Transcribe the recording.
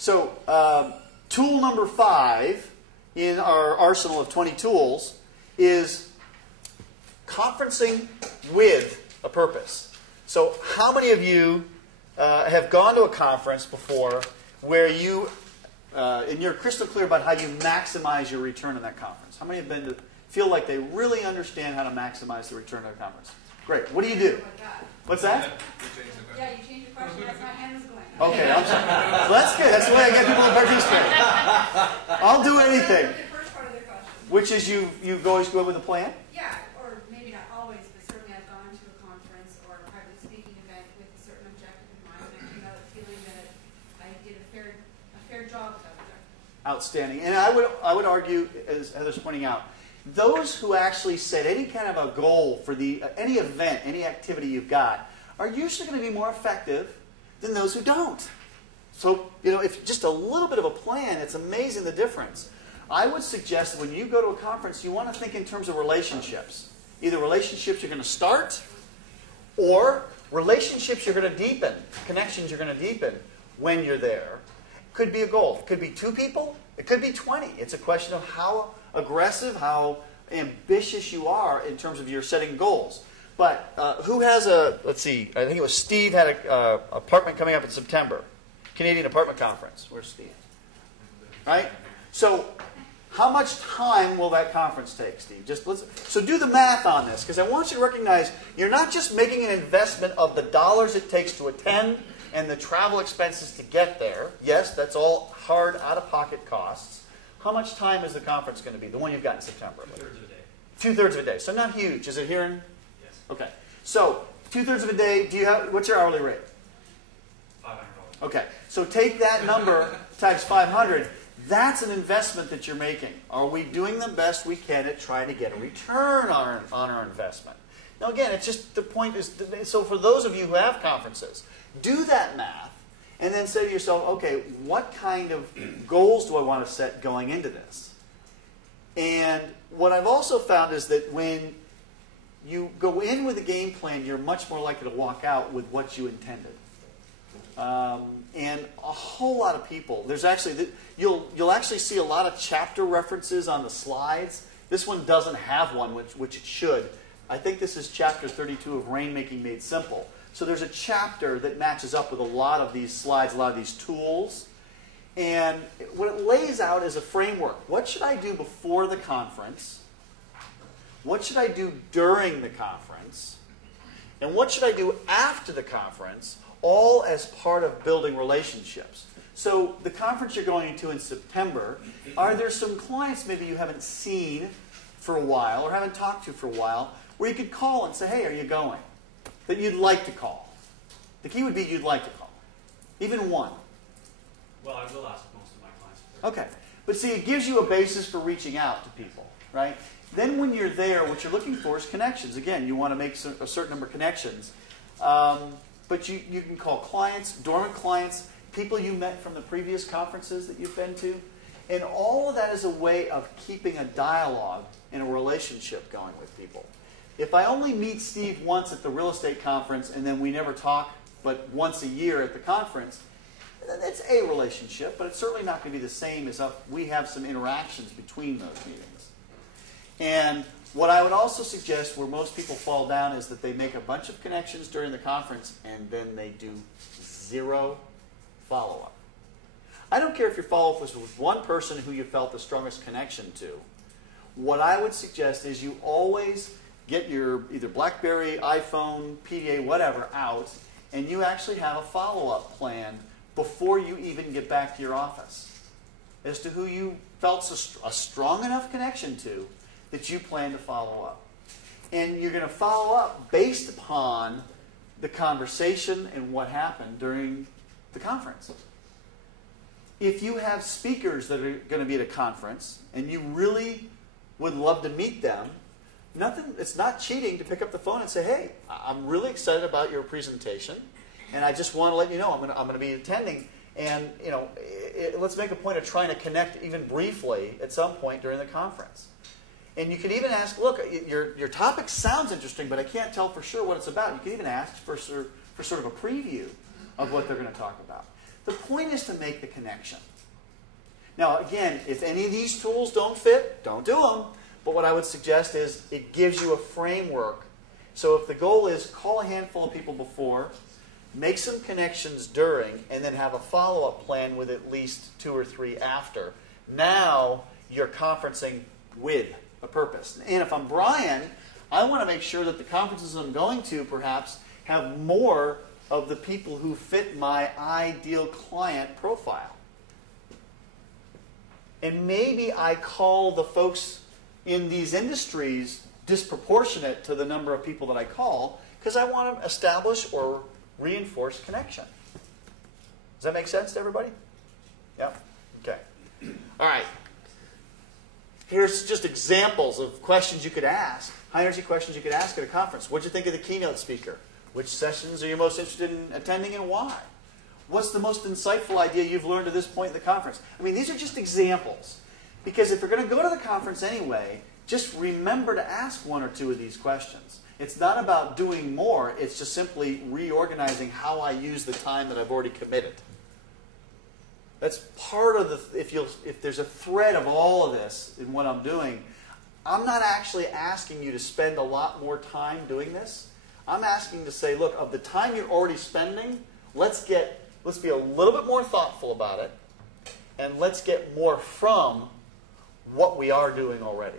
So tool number 5 in our arsenal of 20 tools is conferencing with a purpose. So how many of you have gone to a conference before where you, and you're crystal clear about how you maximize your return in that conference? How many have been to feel like they really understand how to maximize the return of the conference? Great. What do you do? What's that? Yeah, you changed the question. That's my hand is going up. Okay, I'm sorry. So that's good. That's the way I get people to participate. I'll do anything. The first part of the question. Which is you always go with a plan? Yeah, or maybe not always, but certainly I've gone to a conference or a private speaking event with a certain objective in mind, and I came out feeling that I did a fair job with that objective. Outstanding. And I would argue, as Heather's pointing out, those who actually set any kind of a goal for any event, any activity you've got, are usually going to be more effective than those who don't. So, if just a little bit of a plan, it's amazing the difference. I would suggest that when you go to a conference, you want to think in terms of relationships. Either relationships you're going to start, or relationships you're going to deepen, connections you're going to deepen when you're there. Could be a goal. It could be 2 people. It could be 20. It's a question of how aggressive, how ambitious you are in terms of your setting goals. But who has let's see, I think it was Steve had an apartment coming up in September. Canadian Apartment Conference. Where's Steve? Right? So how much time will that conference take, Steve? So do the math on this, because I want you to recognize you're not just making an investment of the dollars it takes to attend and the travel expenses to get there. Yes, that's all hard out-of-pocket costs. How much time is the conference going to be, the one you've got in September? 2/3 of a day. 2/3 of a day. So not huge. Is it here in? Yes. Okay. So 2/3 of a day. What's your hourly rate? $500. Okay. So take that number times 500. That's an investment that you're making. Are we doing the best we can at trying to get a return on our investment? Now again, it's just the point is, so for those of you who have conferences, do that math and then say to yourself, okay, what kind of goals do I want to set going into this? And what I've also found is that when you go in with a game plan, you're much more likely to walk out with what you intended. And a whole lot of people, you'll actually see a lot of chapter references on the slides. This one doesn't have one, which it should. I think this is chapter 32 of Rainmaking Made Simple. So there's a chapter that matches up with a lot of these slides, a lot of these tools. And what it lays out is a framework. What should I do before the conference? What should I do during the conference? And what should I do after the conference? All as part of building relationships. So the conference you're going to in September, are there some clients maybe you haven't seen for a while or haven't talked to for a while where you could call and say, hey, are you going? That you'd like to call. The key would be you'd like to call. Even one. Well, I will ask most of my clients. Okay. But see, it gives you a basis for reaching out to people, right? Then when you're there, what you're looking for is connections. Again, you want to make a certain number of connections. But you can call clients, dormant clients, people you met from the previous conferences that you've been to. And all of that is a way of keeping a dialogue and a relationship going with people. If I only meet Steve once at the real estate conference and then we never talk but once a year at the conference, then it's a relationship, but it's certainly not going to be the same as if we have some interactions between those meetings. And what I would also suggest where most people fall down is that they make a bunch of connections during the conference and then they do 0 follow-up. I don't care if your follow-up was with one person who you felt the strongest connection to. What I would suggest is you always get your either BlackBerry, iPhone, PDA, whatever out, and you actually have a follow-up plan before you even get back to your office as to who you felt a strong enough connection to that you plan to follow up. And you're going to follow up based upon the conversation and what happened during the conference. If you have speakers that are going to be at a conference and you really would love to meet them, it's not cheating to pick up the phone and say, hey, I'm really excited about your presentation, and I just want to let you know I'm going to be attending. And let's make a point of trying to connect even briefly at some point during the conference. And you can even ask, look, your topic sounds interesting, but I can't tell for sure what it's about. You can even ask for sort of a preview of what they're going to talk about. The point is to make the connection. Now, again, if any of these tools don't fit, don't do them. But what I would suggest is it gives you a framework. So if the goal is call a handful of people before, make some connections during, and then have a follow-up plan with at least 2 or 3 after, now you're conferencing with a purpose. And if I'm Brian, I want to make sure that the conferences I'm going to perhaps have more of the people who fit my ideal client profile. And maybe I call the folks in these industries disproportionate to the number of people that I call because I want to establish or reinforce connection. Does that make sense to everybody? Yeah? Okay. All right. Here's just examples of questions you could ask, high-energy questions you could ask at a conference. What did you think of the keynote speaker? Which sessions are you most interested in attending and why? What's the most insightful idea you've learned to this point in the conference? I mean, these are just examples. Because if you're going to go to the conference anyway, just remember to ask 1 or 2 of these questions. It's not about doing more. It's just simply reorganizing how I use the time that I've already committed. That's part of the, if there's a thread of all of this in what I'm doing, I'm not actually asking you to spend a lot more time doing this. I'm asking to say, look, of the time you're already spending, let's be a little bit more thoughtful about it, and let's get more from what we are doing already.